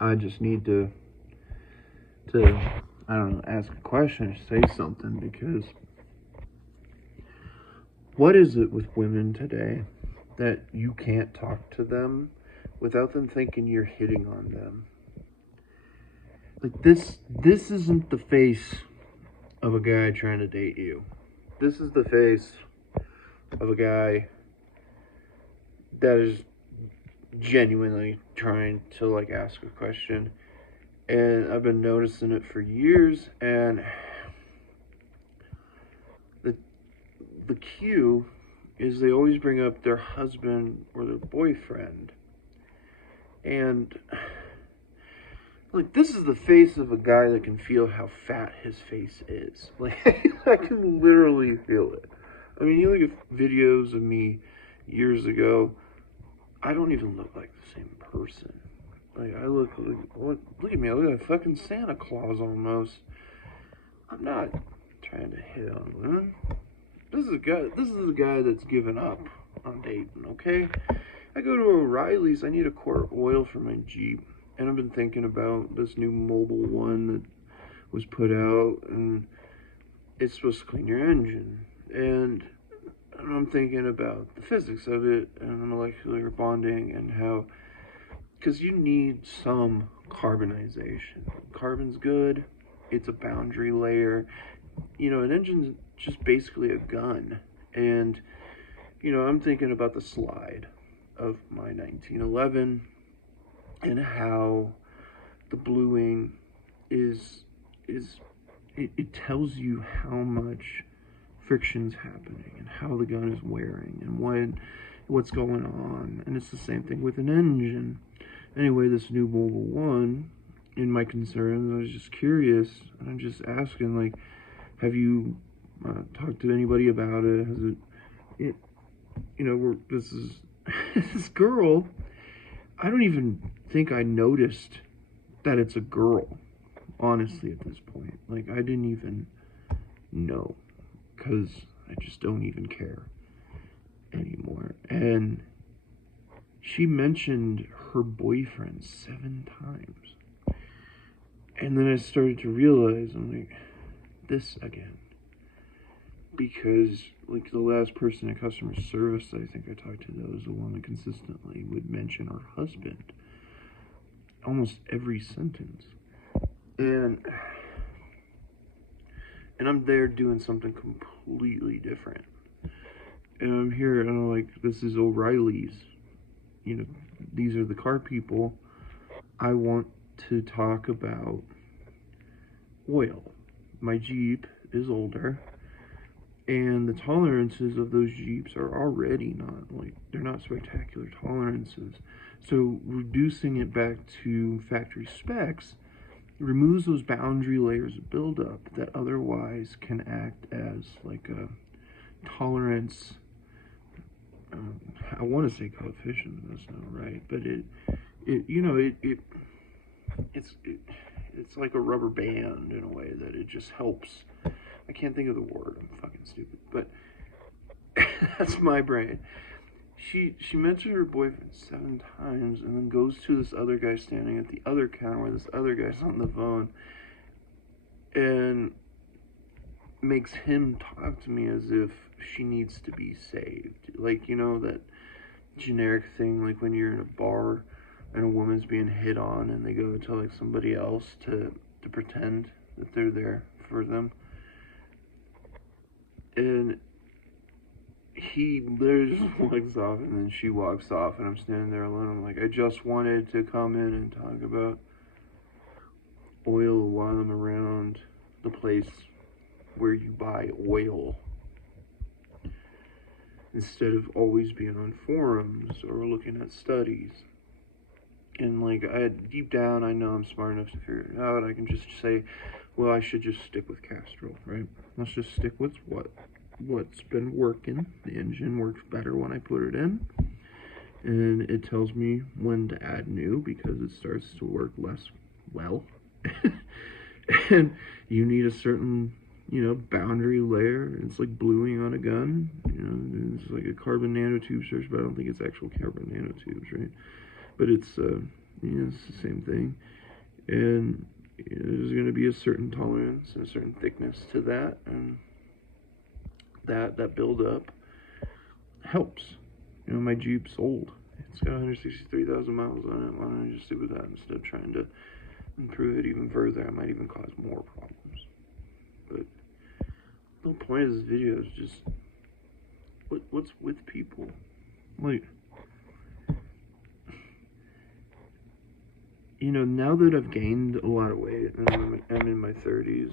I just need to I don't know, ask a question or say something, because what is it with women today that you can't talk to them without them thinking you're hitting on them? Like, this isn't the face of a guy trying to date you. This is the face of a guy that is genuinely trying to, like, ask a question. And I've been noticing it for years, and the cue is they always bring up their husband or their boyfriend. And like, this is the face of a guy that can feel how fat his face is. Like, I can literally feel it. I mean, you look at videos of me years ago, I don't even look like the same person. Like, I look at me, I look like a fucking Santa Claus almost. I'm not trying to hit on women. This is a guy that's given up on dating, okay? I go to O'Reilly's, I need a quart of oil for my Jeep. And I've been thinking about this new mobile one that was put out, and it's supposed to clean your engine. And I'm thinking about the physics of it and the molecular bonding and how, because you need some carbonization. Carbon's good, it's a boundary layer. You know, an engine's just basically a gun. And, you know, I'm thinking about the slide of my 1911 and how the bluing it tells you how much friction's happening and how the gun is wearing and what's going on. And it's the same thing with an engine. Anyway, this new Mobile One, in my concerns, I was just curious, and I'm just asking, like, have you talked to anybody about it? Has it you know, this is this girl, I don't even think I noticed that it's a girl, honestly, at this point. Like, I didn't even know, because I just don't even care anymore. And she mentioned her boyfriend 7 times. And then I started to realize, I'm like, this again. Because, like, the last person in customer service I think I talked to, that was the one that consistently would mention her husband almost every sentence. And I'm there doing something completely different. And I'm here, and I'm like, this is O'Reilly's. You know, these are the car people. I want to talk about oil. My Jeep is older, and the tolerances of those Jeeps are already not, like, they're not spectacular tolerances. So reducing it back to factory specs removes those boundary layers of buildup that otherwise can act as like a tolerance. I want to say coefficient, but that's not right. But it's like a rubber band in a way that it just helps. I can't think of the word. I'm fucking stupid, but that's my brain. She mentioned her boyfriend 7 times, and then goes to this other guy standing at the other counter where this other guy's on the phone, and makes him talk to me as if she needs to be saved. Like, you know, that generic thing, like when you're in a bar and a woman's being hit on, and they go to, like, somebody else to pretend that they're there for them. And he literally just walks off, and then she walks off, and I'm standing there alone. I'm like, I just wanted to come in and talk about oil while I'm around the place where you buy oil, instead of always being on forums or looking at studies. And, like, deep down, I know I'm smart enough to figure it out. I can just say, well, I should just stick with Castrol, right? Let's just stick with what's been working. The engine works better when I put it in, and it tells me when to add new, because it starts to work less well. And you need a certain, you know, boundary layer. It's like bluing on a gun. You know, it's like a carbon nanotube search, but I don't think it's actual carbon nanotubes, right? But it's It's the same thing. And there's going to be a certain tolerance and a certain thickness to that, and that build up helps. My Jeep's old. It's got 163,000 miles on it. Why don't I just stick with that instead of trying to improve it even further? I might even cause more problems. But the whole point of this video is just what's with people. Like, now that I've gained a lot of weight and I'm in my 30s,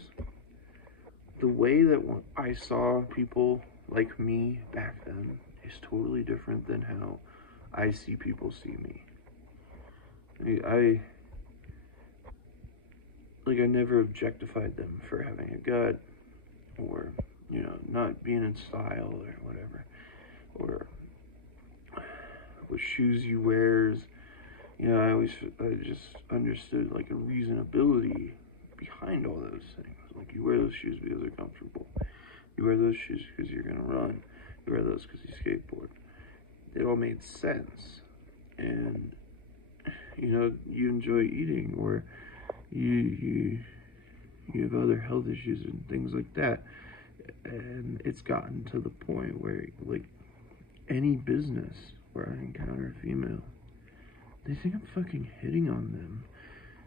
the way that I saw people like me back then is totally different than how I see people see me. I never objectified them for having a gut, or not being in style or whatever, or what shoes you wears. I just understood like a reasonability behind all those things. Like, you wear those shoes because they're comfortable. You wear those shoes because you're gonna run. You wear those because you skateboard. It all made sense. And you enjoy eating, or you have other health issues and things like that. And it's gotten to the point where, like, any business where I encounter a female, they think I'm fucking hitting on them.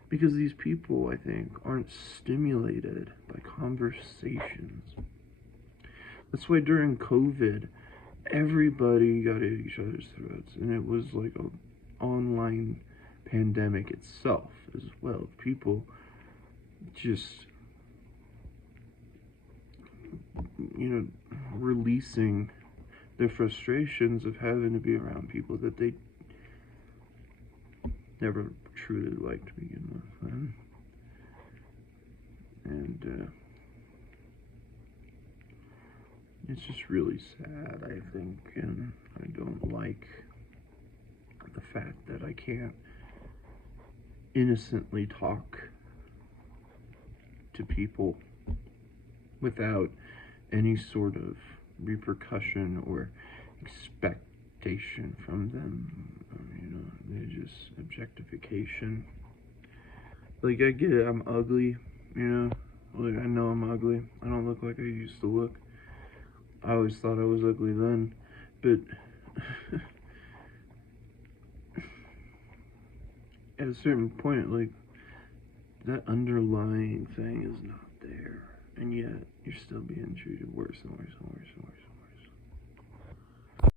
Because these people, I think, aren't stimulated by conversations. That's why during COVID, everybody got at each other's throats. And it was like an online pandemic itself as well. People just, releasing their frustrations of having to be around people that they never truly liked to begin with. And it's just really sad, I think, and I don't like the fact that I can't innocently talk to people without any sort of repercussion or expectation from them. They're just objectification. Like, I get it, I'm ugly, like, I know I'm ugly. I don't look like I used to look. I always thought I was ugly then, but at a certain point, like, that underlying thing is not there, and yet you're still being treated worse and worse and worse and worse.